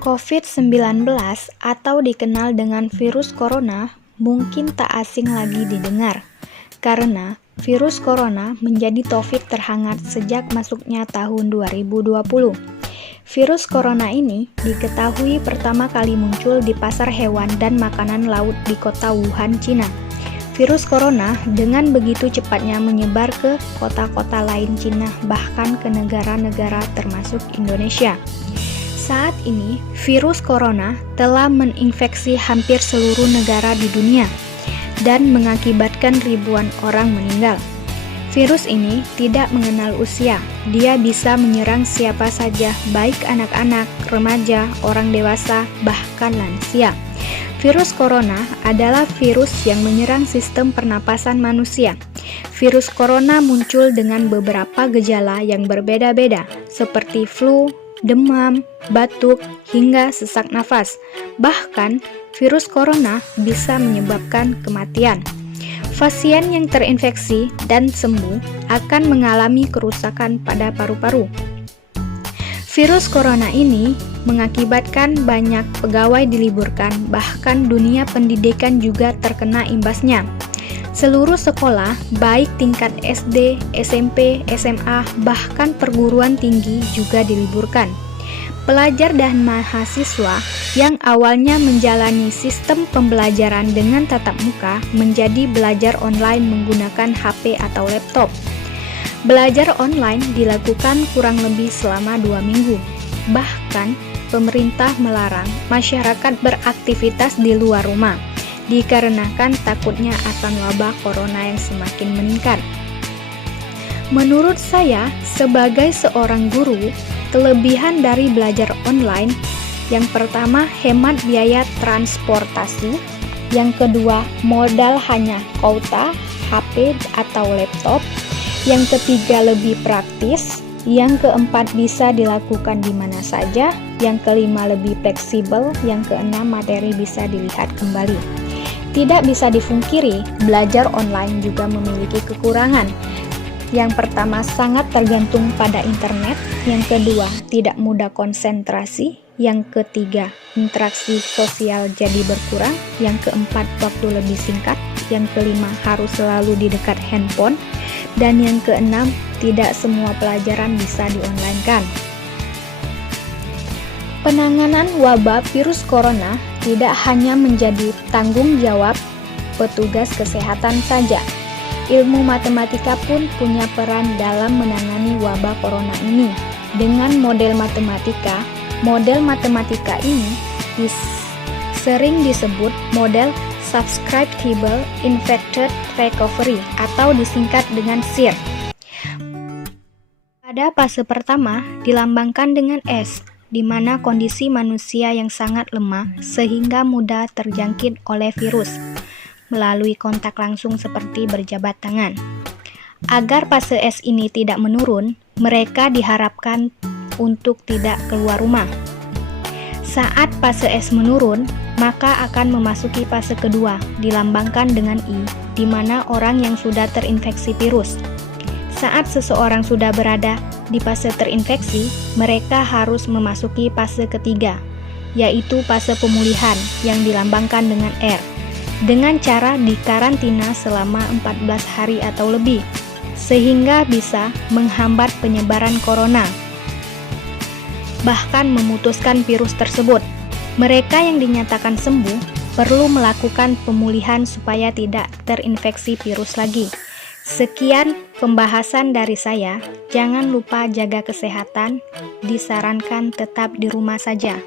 COVID-19 atau dikenal dengan virus corona mungkin tak asing lagi didengar, karena virus corona menjadi topik terhangat sejak masuknya tahun 2020. Virus corona ini diketahui pertama kali muncul di pasar hewan dan makanan laut di kota Wuhan, Cina. Virus corona dengan begitu cepatnya menyebar ke kota-kota lain Cina, bahkan ke negara-negara termasuk Indonesia. Saat ini, virus corona telah menginfeksi hampir seluruh negara di dunia dan mengakibatkan ribuan orang meninggal. Virus ini tidak mengenal usia, dia bisa menyerang siapa saja, baik anak-anak, remaja, orang dewasa, bahkan lansia. Virus corona adalah virus yang menyerang sistem pernapasan manusia. Virus corona muncul dengan beberapa gejala yang berbeda-beda, seperti flu, demam, batuk, hingga sesak nafas. Bahkan, virus corona bisa menyebabkan kematian. Pasien yang terinfeksi dan sembuh akan mengalami kerusakan pada paru-paru. Virus corona ini mengakibatkan banyak pegawai diliburkan, bahkan dunia pendidikan juga terkena imbasnya. Seluruh sekolah, baik tingkat SD, SMP, SMA, bahkan perguruan tinggi juga diliburkan. Pelajar dan mahasiswa yang awalnya menjalani sistem pembelajaran dengan tatap muka menjadi belajar online menggunakan HP atau laptop. Belajar online dilakukan kurang lebih selama 2 minggu. Bahkan, pemerintah melarang masyarakat beraktivitas di luar rumah, dikarenakan takutnya akan wabah corona yang semakin meningkat. Menurut saya, sebagai seorang guru, kelebihan dari belajar online, yang pertama hemat biaya transportasi, yang kedua modal hanya kuota, HP atau laptop, yang ketiga lebih praktis, yang keempat bisa dilakukan di mana saja, yang kelima lebih fleksibel, yang keenam materi bisa dilihat kembali. Tidak bisa dipungkiri, belajar online juga memiliki kekurangan. Yang pertama, sangat tergantung pada internet. Yang kedua, tidak mudah konsentrasi. Yang ketiga, interaksi sosial jadi berkurang. Yang keempat, waktu lebih singkat. Yang kelima, harus selalu di dekat handphone. Dan yang keenam, tidak semua pelajaran bisa di-online-kan. Penanganan wabah virus corona tidak hanya menjadi tanggung jawab petugas kesehatan saja. Ilmu matematika pun punya peran dalam menangani wabah corona ini. Dengan model matematika ini sering disebut model Subscribable Infected Recovery atau disingkat dengan SIR. Pada fase pertama dilambangkan dengan S, di mana kondisi manusia yang sangat lemah sehingga mudah terjangkit oleh virus melalui kontak langsung seperti berjabat tangan. Agar fase S ini tidak menurun, mereka diharapkan untuk tidak keluar rumah. Saat fase S menurun, maka akan memasuki fase kedua, dilambangkan dengan I, di mana orang yang sudah terinfeksi virus. Saat seseorang sudah berada di fase terinfeksi, mereka harus memasuki fase ketiga, yaitu fase pemulihan yang dilambangkan dengan R, dengan cara dikarantina selama 14 hari atau lebih, sehingga bisa menghambat penyebaran corona, bahkan memutuskan virus tersebut. Mereka yang dinyatakan sembuh perlu melakukan pemulihan supaya tidak terinfeksi virus lagi. Sekian pembahasan dari saya. Jangan lupa jaga kesehatan, disarankan tetap di rumah saja.